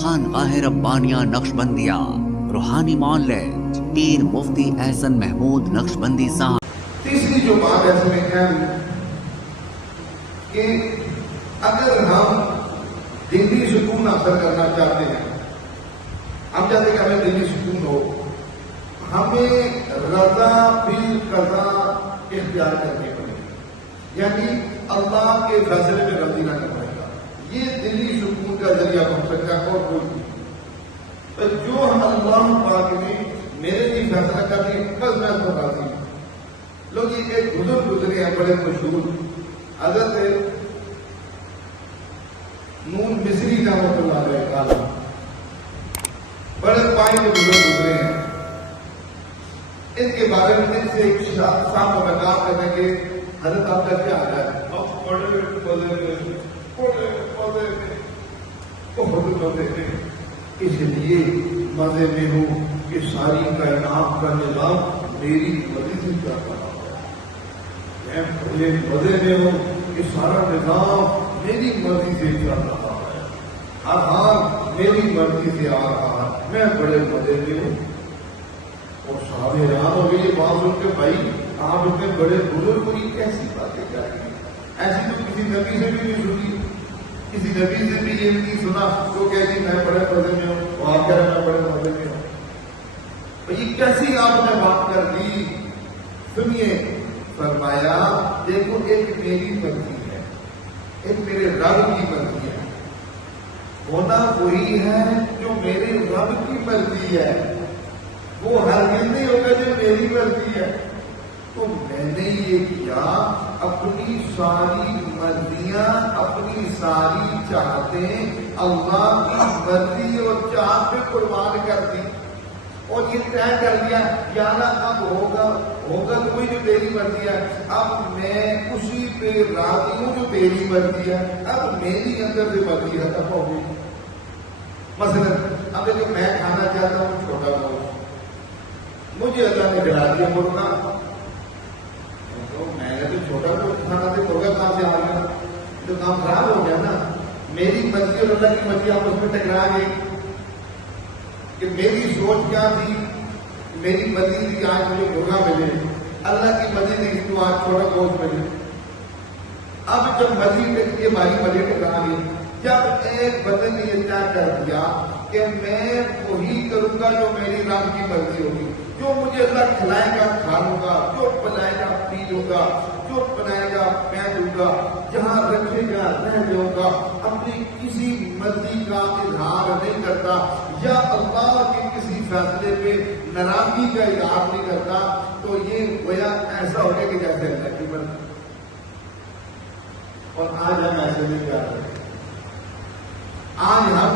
خانقاہ ربانیہ نقشبندیہ روحانی معالج پیر مفتی احسن محمود نقشبندی صاحب۔ تیسری جو بات ہے اس میں کیا کہ اگر ہم دلی سکون حاصل کرنا چاہتے ہیں، ہم چاہتے ہیں کہ ہمیں دلی سکون ہو، ہمیں رضا بالقضا اختیار کرنی پڑے گی، یعنی اللہ کے فیصلے میں غلطی نہ کرنا گا، یہ دلی سکون کا ذریعہ بن سکتا ہے اور کوئی نہیں۔ تو جو ہم اللہ پاک نے میرے لیے فیصلہ کر دیا بس میں اس کو راضی ہوں۔ لوگ یہ ایک بزرگ گزرے ہیں بڑے مشہور، حضرت نون مصری رحمۃ اللہ علیہ تعالی، بڑے پائے کے بزرگ گزرے ہیں۔ ان کے بارے میں ان سے ایک صاحب ملاقات کرنے کے حضرت آپ کا کیا حال ہے؟ اس لیے مزے میں ہوں کہ ساری کائنات کا نظام میری مرضی سے چل رہا ہے، میں بڑے مزے میں ہوں کہ سارا نظام میری مرضی سے چل رہا ہے، ہر حال میری مرضی سے آ رہا ہے، میں بڑے مزے میں ہوں۔ اور صاحب حیران ہو گئی یہ بات سن کے، بھائی آپ اتنے بڑے بزرگ کو یہ کیسی باتیں کر رہی ہیں؟ ایسی تو کسی نبی سے بھی نہیں سنی، کسی نبی سے بھی یہ نہیں سنا تو کہتی میں بڑے مزے میں ہوں، اور آپ کہہ رہے میں بڑے مزے میں ہوں۔ یہ کیسی آپ نے بات کر دی؟ سنیے، فرمایا دیکھو ایک میری مرضی ہے، ایک میرے رب کی مرضی ہے، ہونا وہی ہے جو میرے رب کی مرضی ہے، وہ ہرگز نہیں ہوگا جو میری مرضی ہے۔ تو میں نے یہ کیا، اپنی ساری مرضیاں، اپنی ساری چاہتیں اللہ کی مرضی اور چاہت پہ قربان کر دی، اور یہ طے کر دیا یا نہ اب ہوگا تو کوئی جو تیری مرضی ہے، اب میں اسی پہ راضی ہوں جو تیری مرضی ہے، اب میری اندر جو مرضی ہے تب ہوگی۔ مثلا اب جو میں کھانا چاہتا ہوں چھوٹا گوشت، مجھے اللہ نے کھلا دیا مرغا، تو میں نے تو چھوٹا گوشت کھانا تھا، مرغا کہاں سے آ گیا؟ تو کام خراب ہو گیا نا۔ میری مرضی اور اللہ کی مرضی آپس میں ٹکرا گئی کہ میری سوچ کیا تھی، میری مرضی تھی آج مجھے مرغا ملے، اللہ کی مرضی تھی کہ تو آج چھوٹا گوشت ملے۔ اب جب مرضی یہ ہماری مرضی ٹکرا گئی، جب ایک بندے نے یہ طے کر دیا کہ میں وہی کروں گا جو میری رب کی مرضی ہوگی، جو مجھے اللہ کھلائے گا کھا لوں گا، جو پلائے گا پی لوں گا، جو بنائے گا پہن لوں گا، جہاں رکھے گا رہ جاؤں گا، اپنی کسی مرضی کا اظہار نہیں کرتا یا اللہ کے کسی فیصلے پہ ناراضگی کا اظہار نہیں کرتا، تو یہ گویا ایسا ہو گیا کہ جیسے اللہ کی مرضی۔ اور آج ہم ایسے نہیں کر رہے، آج ہم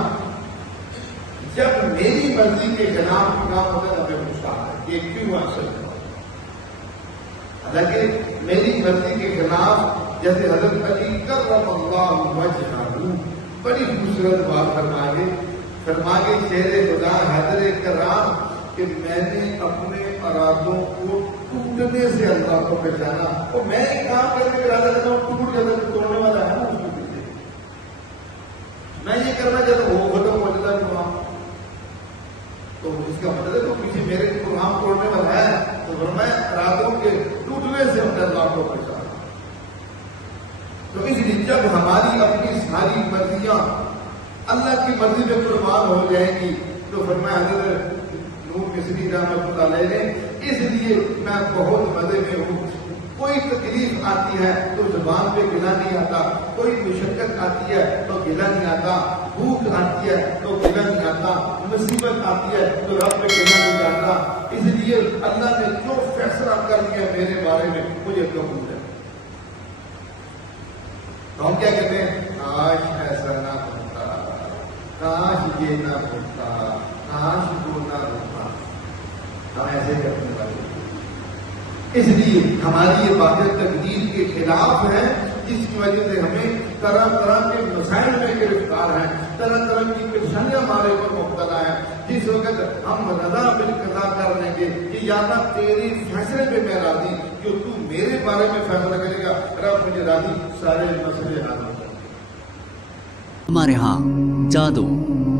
جب میری مرضی کے خلاف کام ہوتا ہے ہمیں غصہ آتا ہے، یہ کیوں اثر ہے؟ حالانکہ میری مرضی کے خلاف جیسے حضرت علی کرم اللہ وجہہ بڑی خوبصورت بات فرمائے شیر خدا حیدر کرام کہ میں نے اپنے ارادوں کو ٹوٹنے سے اللہ کو پہچانا، اور میں ایک کام کرنے کا ارادہ کرتا ہوں ٹوٹ جاتا ہے، توڑنے والا ہے نا اس کو پیچھے، میں یہ کرنا چاہتا ہوں وہ ختم ہو جاتا ہے وہاں، تو اس کا مطلب ہے تو پیچھے میرے پروگرام توڑنے والا ہے، تو میں ارادوں کے ٹوٹنے سے اپنے اللہ کو پہچانا۔ تو اس لیے جب ہماری اپنی ساری مرضیاں اللہ کی مرضی میں قربان ہو جائیں گی تو فرمایا حضرت نور مصری رحمۃ اللہ علیہ نے، اس لیے میں بہت مزے میں ہوں، کوئی تکلیف آتی ہے تو زبان پہ گلا نہیں آتا، کوئی مشقت آتی ہے تو گلا نہیں آتا، بھوک آتی ہے تو گلا نہیں آتا، مصیبت آتی ہے تو رب پہ گلا نہیں جاتا، اس لیے اللہ نے جو فیصلہ کر دیا میرے بارے میں مجھے قبول ہے۔ تو ہم کیا کہتے ہیں، کاش ایسا نہ ہوتا، کاش یہ نہ ہوتا، کاش وہ نہ ہوتا، ہم ایسے کرنے والے۔ اس لیے ہماری یہ باتیں تقدیر کے خلاف ہیں، جس کی وجہ سے ہمیں طرح طرح کے مسائل میں گرفتار ہیں، طرح طرح کی پریشانیاں ہمارے اوپر مبتلا ہیں۔ جس وقت ہم رضا بالقضا کر لیں گے کہ یا نہ تیری فیصلے پہ میں راضی، جو تو میرے بارے میں فیصلہ کرے گا رب مجھے راضی، سارے مسئلے حل ہو جائیں گے۔ ہمارے ہاں جادو،